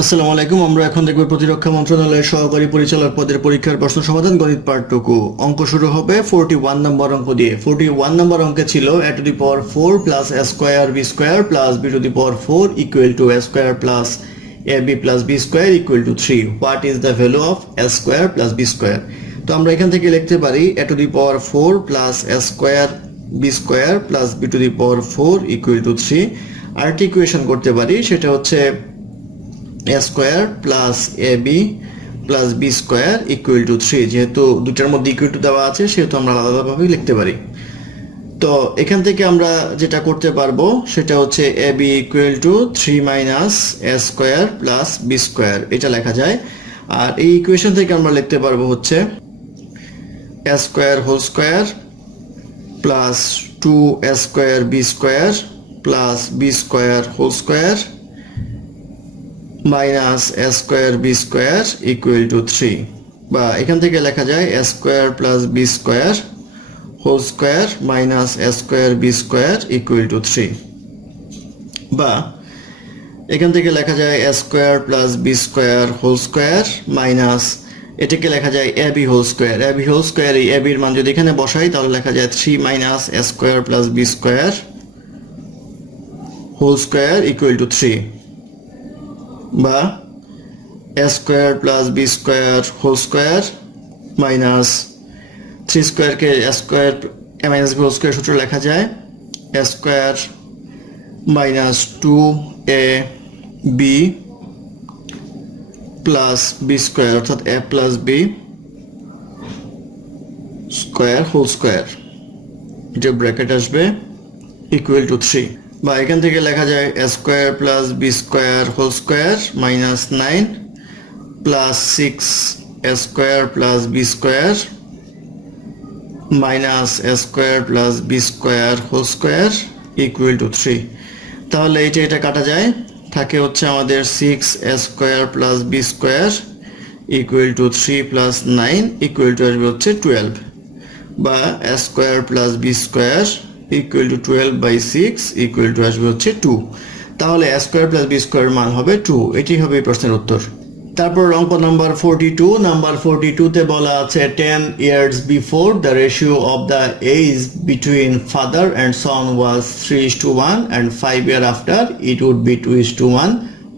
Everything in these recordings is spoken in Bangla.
আসসালামু আলাইকুম। আমরা এখন দেখব প্রতিরক্ষা মন্ত্রণালয়ের সহকারী পরিচালক পদের পরীক্ষার প্রশ্ন সমাধান গণিত পার্টটুকু। অঙ্ক শুরু হবে 41 নম্বর অঙ্ক দিয়ে। 41 নম্বর অঙ্কে ছিল a to the power 4 plus a square b square plus b to the power 4 equal to a square plus ab plus b square equal to 3. What is the value of a square plus b square? তো আমরা এখান থেকে লিখতে পারি a to the power 4 plus a square b square plus b to the power 4 equal to 3. আরেকটি ইকুয়েশন করতে পারি, সেটা হচ্ছে a square plus ab plus b square equal to 3। যেহেতু দুটার মধ্যে ইকুয়াল টু দেওয়া আছে সেহেতু আমরা আলাদাভাবে লিখতে পারি। তো এখান থেকে আমরা যেটা করতে পারবো সেটা হচ্ছে ab equal to 3 minus a square plus b square, এটা লেখা যায়। আর এই ইকুয়েশন থেকে আমরা লিখতে পারবো হচ্ছে a square whole square plus 2a square b square plus b square whole square minus a square b square equal to 3, বা এখান থেকে লেখা যায় a square plus b square whole square minus a square b square equal to 3, বা এখান থেকে লেখা যায় a square plus b square whole square minus এটাকে লেখা যায় ab whole square। ab whole square, এই ab এর মান যদি এখানে বসাই তাহলে লেখা যায় 3 minus a square plus b square whole square equal to 3, বা a square plus b square whole square minus 3 square K a square a minus b whole square সূত্র লেখা যায় a square minus 2ab plus b square অর্থাৎ a plus b square whole square, যে ব্র্যাকেট আসবে equal to 3, বা এখান থেকে লেখা যায় a square plus b square whole square minus 9 plus 6 a square plus b square minus a square plus b square whole square equal to 3। তাহলে এটা কাটা যায়, থাকে হচ্ছে আমাদের 6 a square plus b square equal to 3 plus 9 equal to আসবে হচ্ছে 12, বা a square plus b square equal to 12 by 6 equal to আসবে হচ্ছে 2। তাহলে a square plus b square মান হবে 2। এটি হবে এই প্রশ্নের উত্তর। তারপর অঙ্ক নাম্বার 42। নাম্বার 42 তে বলা আছে 10 years before the ratio of the age between father and son was 3:1 and 5 years after it would be 2:1.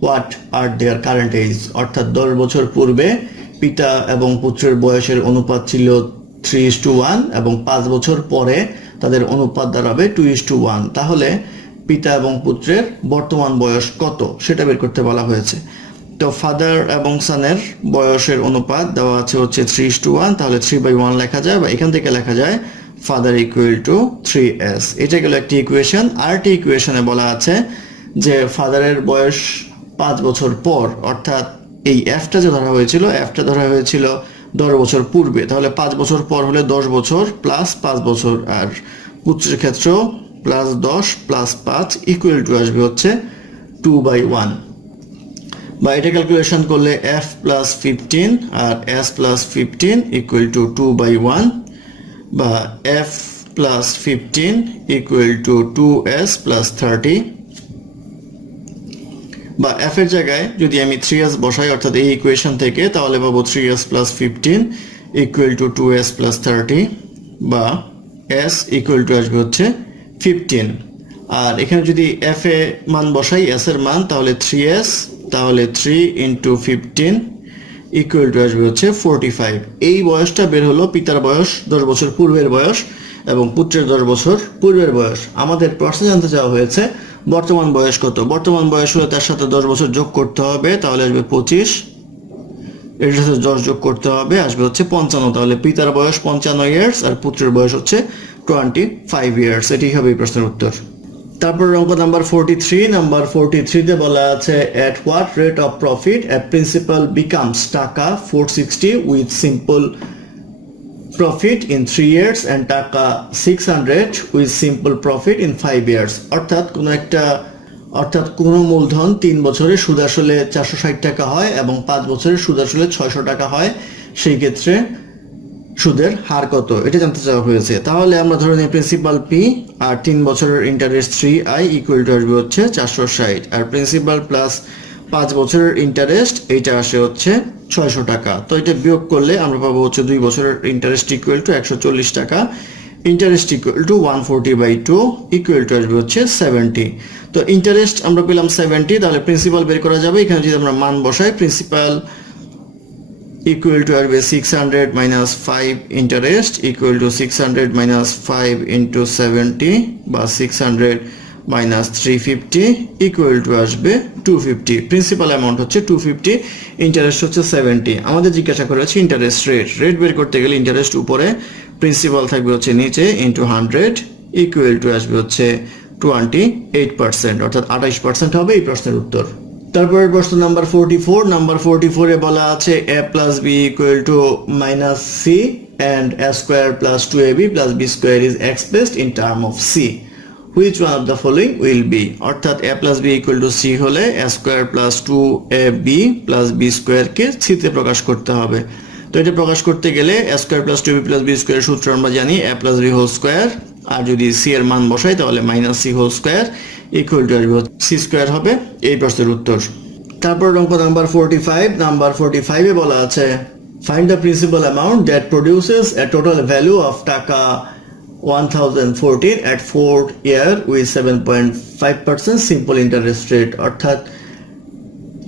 What are their current age? অর্থাৎ 10 বছর পূর্বে পিতা এবং পুত্রের বয়সের অনুপাত ছিল 3:1 এবং 5 বছর পরে তাদের অনুপাত দাঁড়াবে 2:1। তাহলে পিতা এবং পুত্রের বর্তমান বয়স কত সেটা বের করতে বলা হয়েছে। তো ফাদার এবং সানের বয়সের অনুপাত দেওয়া আছে হচ্ছে 3:1, তাহলে 3/1 লেখা যায়, বা এখান থেকে লেখা যায় ফাদার ইকুয়াল টু 3s। এটা গেল একটি ইকুয়েশন। আরেকটি ইকুয়েশনে বলা আছে যে ফাদারের বয়স 5 বছর পর, অর্থাৎ এই এফটা যে ধরা হয়েছিল, এফটা ধরা হয়েছিল 10 বছর পূর্বে, তাহলে 5 বছর পর হলে 10 বছর প্লাস 5 বছর, আর পুত্রের ক্ষেত্রেও প্লাস 10 প্লাস 5 ইকুয়াল টু আসবে হচ্ছে 2/1, বা এটা ক্যালকুলেশন করলে f প্লাস 15 আর s প্লাস 15 ইকুয়াল টু 2/1, বা f plus 15 equal to 2s plus 30, বা f এর জায়গায় যদি আমি 3s বসাই অর্থাৎ এই ইকুয়েশন থেকে, তাহলে পাবো 3s plus 15 equal to 2s plus 30, বা s ইকুয়াল টু আসবে হচ্ছে 15। আর এখানে যদি f এ মান বসাই s এর মান, তাহলে 3s, তাহলে 3 ইন্টু 15 ইকুয়াল টু আসবে হচ্ছে 45। এই বয়সটা বের হলো পিতার বয়স 10 বছর পূর্বের বয়স এবং পুত্রের 10 বছর পূর্বের বয়স। আমাদের প্রশ্নে জানতে চাওয়া হয়েছে বর্তমান বয়স কত। বর্তমান বয়স হলে তার সাথে 10 বছর যোগ করতে হবে, তাহলে আসবে 25, এর সাথে 10 যোগ করতে হবে, আসবে হচ্ছে 55। তাহলে পিতার বয়স 55 ইয়ার্স আর পুত্রের বয়স হচ্ছে 25 ইয়ার্স। এটি হবে এই প্রশ্নের উত্তর। তারপর অঙ্ক নাম্বার 43। নাম্বার 43 তে বলা আছে at what rate of profit a principal becomes টাকা 460 with simple profit in 3 years and টাকা 600 with simple profit in 5 years। অর্থাৎ কোন মূলধন 3 বছরে সুদ আসলে 460 টাকা হয় এবং 5 বছরে সুদ আসলে 600 টাকা হয়, সেই ক্ষেত্রে সুদের হার কত এটা জানতে চাওয়া হয়েছে। তাহলে আমরা ধরে নিই প্রিন্সিপাল পি আর 3 বছরের ইন্টারেস্ট 3i ইকুয়াল টু আসবে হচ্ছে 460, আর প্রিন্সিপাল প্লাস 5 বছরের ইন্টারেস্ট এইটা আসে হচ্ছে 600 টাকা। তো এটা বিয়োগ করলে আমরা পাবো হচ্ছে 2 বছরের ইন্টারেস্ট ইকুয়াল টু 140 টাকা, interest equal to 140/2 equal to আসবে হচ্ছে 70। তো ইন্টারেস্ট আমরা পেলাম 70, তাহলে প্রিন্সিপাল বের করা যাবে। এখানে যদি আমরা মান বসাই, প্রিন্সিপাল ইকুয়াল টু আসবে 600 minus 5 interest equal to 600 minus 5 into 70 বা 600 মাইনাস 350 ইকুয়াল টু আসবে 250। প্রিন্সিপাল অ্যামাউন্ট হচ্ছে 250, ইন্টারেস্ট হচ্ছে 70। আমাদের জিজ্ঞাসা করা হচ্ছে ইন্টারেস্ট রেট বের করতে গেলে ইন্টারেস্ট উপরে, প্রিন্সিপাল থাকবে হচ্ছে নিচে, ইন্টু 100 ইকুয়াল টু আসবে হচ্ছে 28%, অর্থাৎ 28% হবে এই প্রশ্নের উত্তর। তারপরের প্রশ্ন নাম্বার 44। নাম্বার 44 এ বলা আছে a plus b equal to minus c and a square plus 2ab plus b square is expressed in term of c. Which one of the following will be? অর্থাৎ a plus b equal to c হলে a square plus 2ab plus b square K c তে প্রকাশ করতে হবে। তো এটা প্রকাশ করতে গেলে a square plus 2ab plus b square সূত্র আমরা জানি a plus b whole square, আর যদি c এর মান বসাই তাহলে minus c whole square equal to আসবে c স্কয়ার হবে এই প্রশ্নের উত্তর। তারপর অঙ্ক নাম্বার 45। নাম্বার 45 এ বলা আছে find the principal amount that produces a total value of টাকা 1014 at 4th year with 7.5% simple interest rate. অর্থাৎ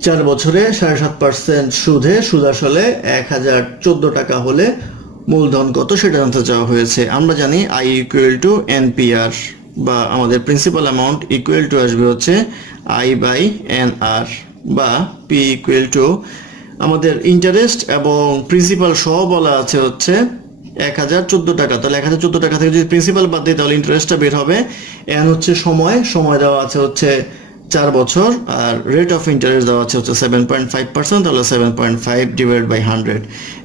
4 বছরে 7.5% সুদে সুদ আসলে 1014 টাকা হলে মূলধন কত সেটা জানতে চাওয়া হয়েছে। আমরা জানি I ইকুয়াল টু NPR বা আমাদের প্রিন্সিপাল অ্যামাউন্ট ইকুয়াল টু আসবে হচ্ছে I/NR বা P ইকুয়াল টু আমাদের ইন্টারেস্ট এবং প্রিন্সিপাল সহ বলা আছে হচ্ছে 1014 টাকা। তাহলে 1014 টাকা থেকে যদি প্রিন্সিপাল বাদ দিই তাহলে ইন্টারেস্টটা বের হবে। N হচ্ছে সময় দেওয়া আছে হচ্ছে 4 বছর, আর রেট অফ ইন্টারেস্ট দেওয়া আছে হচ্ছে 7.5%, তাহলে 7.5 ডিভাইড বাই 100।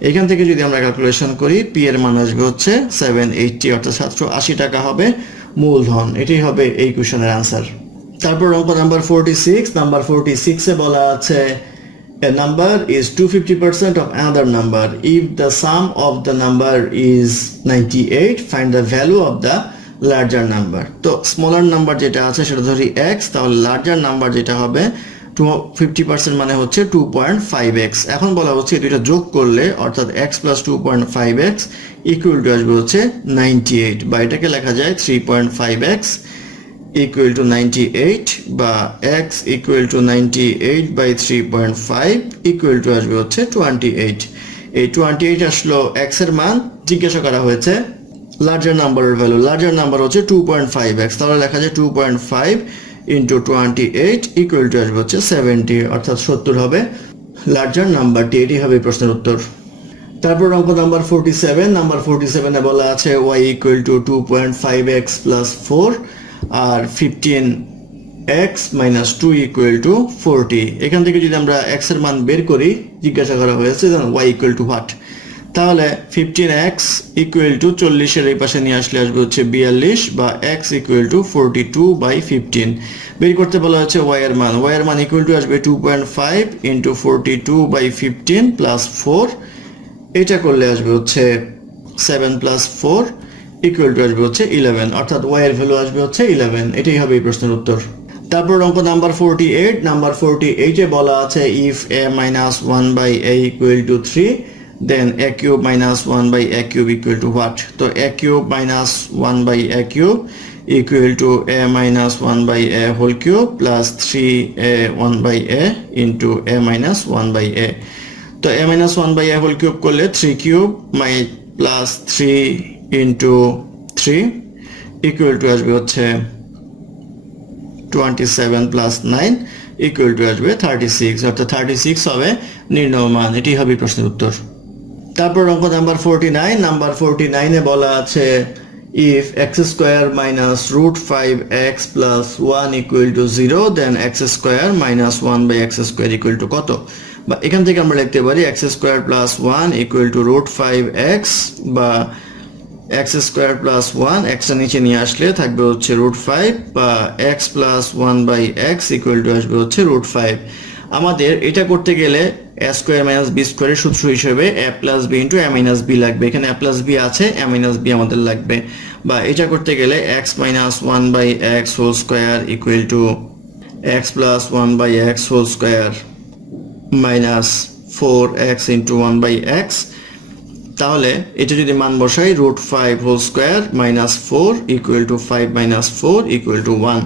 এখান থেকে যদি আমরা ক্যালকুলেশন করি P এর মান আসবে হচ্ছে 780, অর্থাৎ 780 টাকা হবে মূলধন। এটাই হবে এই কোশ্চেনের আনসার। তারপর অঙ্ক নাম্বার 46। নাম্বার 46 এ বলা আছে a number is 250% of another number if the sum of the number is 98, find the value of the larger number। তো স্মলার নাম্বার যেটা আছে সেটা ধরি x, তাহলে লার্জার নাম্বার যেটা হবে 50% মানে হচ্ছে 2.5x। এখন বলা হচ্ছে এই দুইটা যোগ করলে অর্থাৎ x plus 2.5x equal to আসবে হচ্ছে 98, বা এটাকে লেখা যায় 3.5x equal to 98 বা x equal to 98 by 3.5 equal to আসবে হচ্ছে 28। এই 28 আসলো x এর মান, জিজ্ঞাসা করা হয়েছে লার্জার নাম্বারের ভ্যালু। লার্জার নাম্বার হচ্ছে 2.5x, তাহলে লেখা যায় 2.5 into 28 equal to আসবে হচ্ছে 70, অর্থাৎ 70 হবে লার্জার নাম্বারটি। এটি হবে প্রশ্নের উত্তর। তারপর অঙ্ক নাম্বার 47। নাম্বার 47 এ বলা আছে y equal to 2.5x plus 4 R 15x minus 2 equal to 40। এখান থেকে যদি আমরা x এর মান বের করি, জিজ্ঞাসা করা হয়েছে y equal to what, তাহলে 15x equal to 40 এর এই পাশে নিয়ে আসলে আসবে হচ্ছে 42 বা x equal to 42/15। বের করতে বলা হচ্ছে y এর মান equal to আসবে 2.5 into 42/15 plus 4, এটা করলে আসবে হচ্ছে 7 plus 4 ইকুয়াল টু আসবে হচ্ছে 11, অর্থাৎ y এর ভ্যালু আসবে হচ্ছে 11। এটাই হবে এই প্রশ্নের উত্তর। তারপর অঙ্ক নাম্বার 48। নাম্বার 48 এ বলা আছে if a minus 1/a equal to 3 then a cube minus 1/a cube equal to what। তো a cube minus 1/a cube equal to a minus 1/a whole cube plus 3a 1/a into a minus 1/a। তো a minus 1/a whole cube করলে 3 cube plus 3 into 3 equal to আসবে হচ্ছে 27 plus 9 equal to আসবে 36, অর্থাৎ 36 হবে নির্ণয় মান। এটি হবে প্রশ্নের উত্তর। তারপর অঙ্ক নাম্বার 49। নাম্বার 49 এ বলা আছে if x square minus root 5x plus 1 equal to 0 then x square minus 1/x square equal to কত। বা এখান থেকে আমরা লিখতে পারি x square plus 1 equal to root 5x বা x square plus 1, x এর নিচে নিয়ে আসলে থাকবে হচ্ছে root 5 বা x plus 1/x equal to আসবে হচ্ছে root 5। আমাদের এটা করতে গেলে a square minus b square এর সূত্র হিসেবে a plus b into a minus b লাগবে। এখানে a plus b আছে, a minus b আমাদের লাগবে। বা এটা করতে গেলে x minus 1/x whole square equal to x plus 1 by x whole square minus 4x into 1 by x, তাহলে এটা যদি মান বসাই √5 whole square minus 4 equal to 5 minus 4 equal to 1,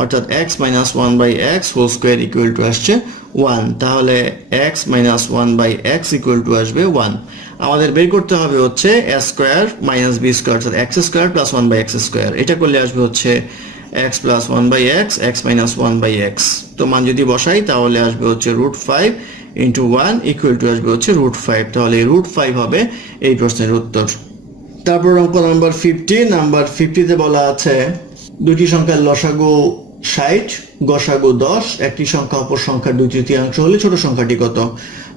অর্থাৎ x minus 1 by x whole square equal to আসছে 1, তাহলে x minus 1 by x equal to আসবে 1। আমাদের বের করতে হবে হচ্ছে a square minus b square, অর্থাৎ x square plus 1 by x square, এটা করলে আসবে হচ্ছে x plus 1 by x, x minus 1 by x। তো মান যদি বসাই তাহলে আসবে হচ্ছে √5 into 1 equal to আসবে হচ্ছে √5, তাহলে √5 হবে এই প্রশ্নের উত্তর। তারপর অঙ্ক নাম্বার 50, নাম্বার 50 তে বলা আছে দুটি সংখ্যার লসাগু 60, গসাগু 10, একটি সংখ্যা অপর সংখ্যার 2/3 হলে ছোট সংখ্যাটি কত?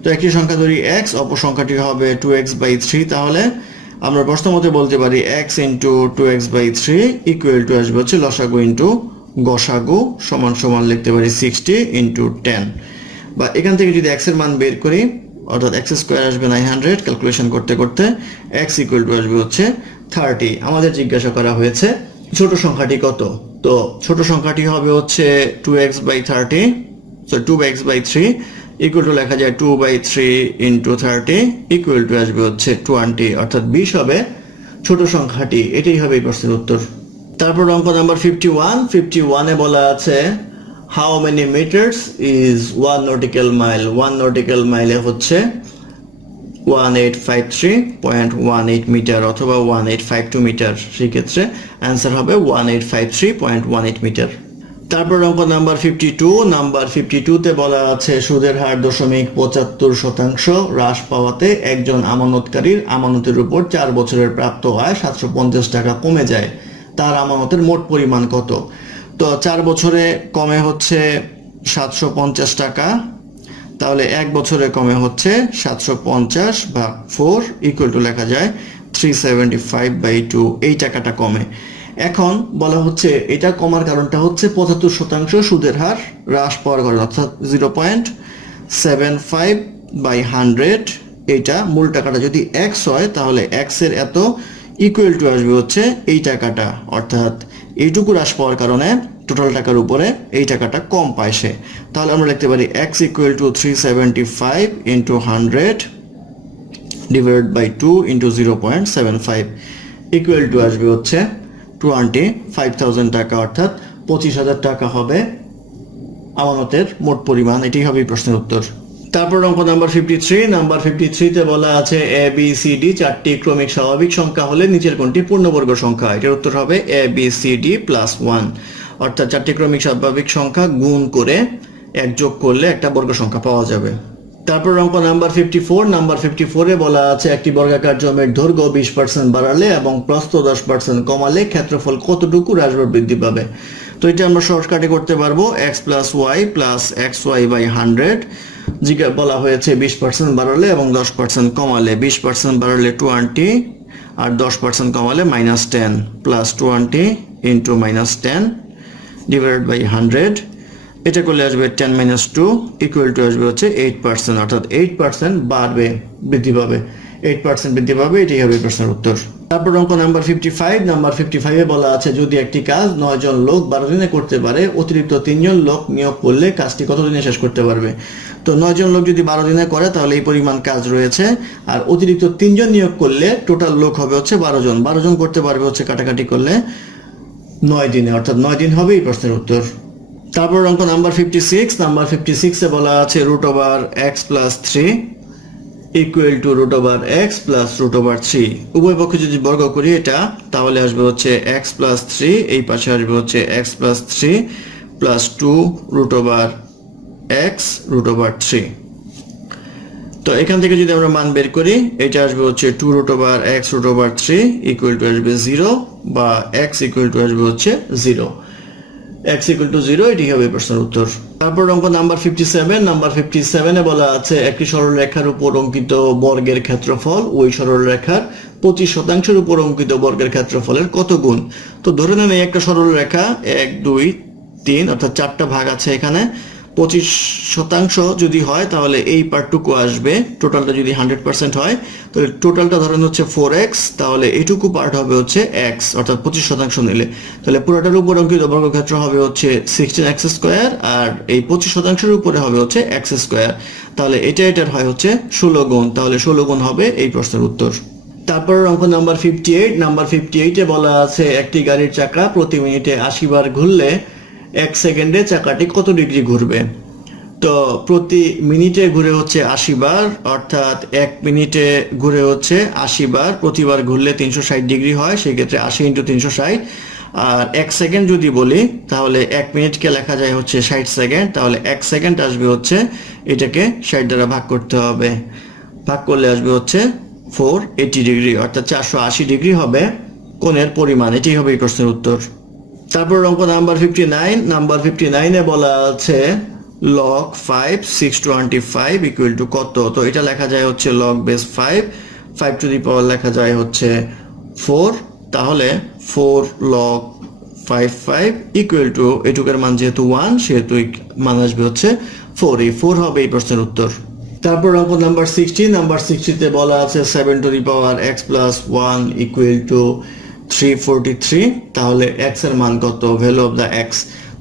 তো একটি সংখ্যা ধরি x, অপর সংখ্যাটি হবে 2x by 3, তাহলে আমরা প্রশ্ন মতে বলতে পারি x into 2x by 3 equal to আসবে হচ্ছে লসাগু into গসাগু সমান সমান লিখতে পারি 60 into 10, বা এখান থেকে যদি x এর মান বের করি অর্থাৎ x স্কয়ার আসবে 900, ক্যালকুলেশন করতে করতে x equal to আসবে হচ্ছে 30। আমাদের জিজ্ঞাসা করা হয়েছে ছোট সংখ্যাটি কত? তো ছোট সংখ্যাটি হবে হচ্ছে 2x by 30, so 2x by 3 equal to লেখা যায় 2 by 3 into 30 equal to আসবে হচ্ছে 20, অর্থাৎ 20 হবে ছোট সংখ্যাটি। এটাই হবে এই প্রশ্নের উত্তর। তারপর অঙ্ক নাম্বার 51 এ বলা আছে how many meters is 1 nautical mile? 1 nautical mile হচ্ছে 1853.18 মিটার অথবা 1852 মিটার, সেই ক্ষেত্রে অ্যান্সার হবে 1853.18 মিটার। তারপর অঙ্ক নাম্বার 52 তে বলা আছে সুদের হার 0.75% হ্রাস পাওয়াতে একজন আমানতকারীর আমানতের উপর 4 বছরের প্রাপ্ত আয় 750 টাকা কমে যায়, তার আমানতের মোট পরিমাণ কত? তো 4 বছরে কমে হচ্ছে 750 টাকা, তাহলে 1 বছরে কমে হচ্ছে 750 ভাগ 4 ইকুয়াল টু লেখা যায় 375/2, এই টাকাটা কমে। এখন বলা হচ্ছে এটা কমার কারণটা হচ্ছে 75% সুদের হার হ্রাস পাওয়ার কারণে, অর্থাৎ 0.75/100, এটা মূল টাকাটা যদি x হয় তাহলে x এর এত ইকুয়াল টু আসবে হচ্ছে এই টাকাটা, অর্থাৎ এইটুকু হ্রাস পাওয়ার কারণে টোটাল টাকার উপরে এই টাকাটা কম পায় সে। তাহলে আমরা লিখতে পারি x equal to 375 into 100 divided by 2 into 0.75 equal to আসবে হচ্ছে 25,000 টাকা, অর্থাৎ 25,000 টাকা হবে আমানতের মোট পরিমাণ। এটি হবে এই প্রশ্নের উত্তর। তারপর অঙ্ক নাম্বার 53 তে বলা আছে a b c d 4টি ক্রমিক স্বাভাবিক সংখ্যা হলে নিচের কোনটি পূর্ণবর্গ সংখ্যা? এটার উত্তর হবে a b c d plus 1, অর্থাৎ 4টি ক্রমিক স্বাভাবিক সংখ্যা গুণ করে 1 যোগ করলে একটা বর্গ সংখ্যা পাওয়া যাবে। তারপর অঙ্ক নাম্বার 54 এ বলা আছে একটি বর্গাকার জমির দৈর্ঘ্য 20% বাড়ালে এবং প্রস্থ 10% কমালে ক্ষেত্রফল কতটুকু হ্রাস বা বৃদ্ধি পাবে? তো এটা আমরা শর্টকাটে করতে পারবো x plus y plus xy by 100, বলা হয়েছে 20% বাড়ালে এবং 10% কমালে। 20% বাড়ালে 20 আর 10% কমালে -10 প্লাস 20 into -10 divided by 100, এটা করলে আসবে 10 - 2 ইকুয়াল টু আসবে হচ্ছে 8%, অর্থাৎ 8% বাড়বে, বৃদ্ধি পাবে, 8% বৃদ্ধি পাবে। এটাই হবে প্রশ্নের উত্তর। তারপর অঙ্ক নাম্বার 55 এ বলা আছে যদি একটি কাজ 9 জন লোক 12 দিনে করতে পারে, অতিরিক্ত 3 জন লোক নিয়োগ করলে কাজটি কত দিনে শেষ করতে পারবে? তো 9 জন লোক যদি 12 দিনে করে তাহলে এই পরিমাণ কাজ রয়েছে, আর অতিরিক্ত 3 জন নিয়োগ করলে টোটাল লোক হবে হচ্ছে 12 জন। 12 জন করতে পারবে হচ্ছে কাটাকাটি করলে 9 দিনে, অর্থাৎ 9 দিন হবে এই প্রশ্নের উত্তর। তারপর অঙ্ক নাম্বার 56 এ বলা আছে √x + 3 ইকুয়াল টু √x + √3, উভয় পক্ষে যদি বর্গ করি এটা তাহলে আসবে হচ্ছে x + 3, এই পাশে আসবে হচ্ছে x + 3 + 2 √x √3। তো এখান থেকে যদি আমরা মান বের করি এটা আসবে হচ্ছে 2 √x √3 ইকুয়াল টু আসবে 0, বা x ইকুয়াল টু আসবে হচ্ছে 0, x equal to 0, এটি হবে প্রশ্নের উত্তর। তারপর অঙ্ক নাম্বার 57 এ বলা আছে একটি সরলরেখার উপর অঙ্কিত বর্গের ক্ষেত্রফল ওই সরলরেখার 25% উপর অঙ্কিত বর্গের ক্ষেত্রফলের কত গুণ? তো ধরে নেন এই একটা সরলরেখা 1 2 3 অর্থাৎ 4টা ভাগ আছে এখানে, 25% যদি হয় তাহলে এই পার্টটুকু আসবে, টোটালটা যদি 100% হয় তাহলে টোটালটা ধরেন হচ্ছে 4x, তাহলে এইটুকু পার্ট হবে হচ্ছে x, অর্থাৎ 25% নিলে তাহলে পুরোটার উপর অঙ্কিত বর্গক্ষেত্র হবে হচ্ছে 16x স্কোয়ার, আর এই 25%-এর উপরে হবে হচ্ছে x স্কোয়ার, তাহলে এটার হয় হচ্ছে 16 গুণ, তাহলে 16 গুণ হবে এই প্রশ্নের উত্তর। তারপর অঙ্ক নাম্বার 58 বলা আছে একটি গাড়ির চাকা প্রতি মিনিটে 80 বার ঘুরলে 1 সেকেন্ডে চাকাটি কত ডিগ্রি ঘুরবে। তো প্রতি মিনিটে ঘুরে হচ্ছে 80 বার, অর্থাৎ 1 মিনিটে ঘুরে হচ্ছে 80 বার, প্রতিবার ঘুরলে 360 ডিগ্রি হয়, সেক্ষেত্রে 80 × 360। আর 1 সেকেন্ড যদি বলি তাহলে 1 মিনিটকে লেখা যায় হচ্ছে 60 সেকেন্ড, তাহলে 1 সেকেন্ড আসবে হচ্ছে এটাকে 60 দ্বারা ভাগ করতে হবে, ভাগ করলে আসবে হচ্ছে 480 ডিগ্রি, অর্থাৎ 480 ডিগ্রি হবে কোণের পরিমাণ। এটাই হবে এই প্রশ্নের উত্তর। তারপর অঙ্ক নাম্বার 59 বলা আছে log 5 625 ইকুয়াল টু কত। তো এটা লেখা যায় হচ্ছে log বেস 5 টু দি পাওয়ার লেখা যায় হচ্ছে 4, তাহলে 4 log 5 ইকুয়াল টু এটুকের মান যেহেতু 1 সেহেতু মান আসবে হচ্ছে 4, এই 4 হবে এই প্রশ্নের উত্তর। তারপর অঙ্ক নাম্বার 60 বলা আছে 7 to the power x plus 1 equal to 343, তাহলে x এর মান কত, ভ্যালু অফ দ্য x।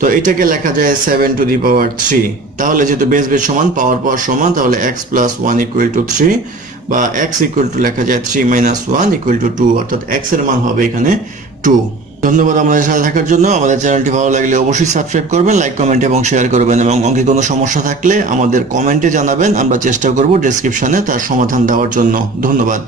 তো এটাকে লেখা যায় 7 টু দি পাওয়ার 3, তাহলে যেহেতু বেস সমান পাওয়ার সমান, তাহলে x প্লাস 1 ইকুয়াল টু 3, বা x ইকুয়াল টু লেখা যায় 3 মাইনাস 1 ইকুয়াল টু 2, অর্থাৎ x এর মান হবে এখানে 2। ধন্যবাদ আমাদের সাথে থাকার জন্য। আমাদের চ্যানেলটি ভালো লাগলে অবশ্যই সাবস্ক্রাইব করবেন, লাইক কমেন্ট এবং শেয়ার করবেন, এবং অঙ্কে কোনো সমস্যা থাকলে আমাদের কমেন্টে জানাবেন, আমরা চেষ্টা করব ডেসক্রিপশনে তার সমাধান দেওয়ার জন্য। ধন্যবাদ।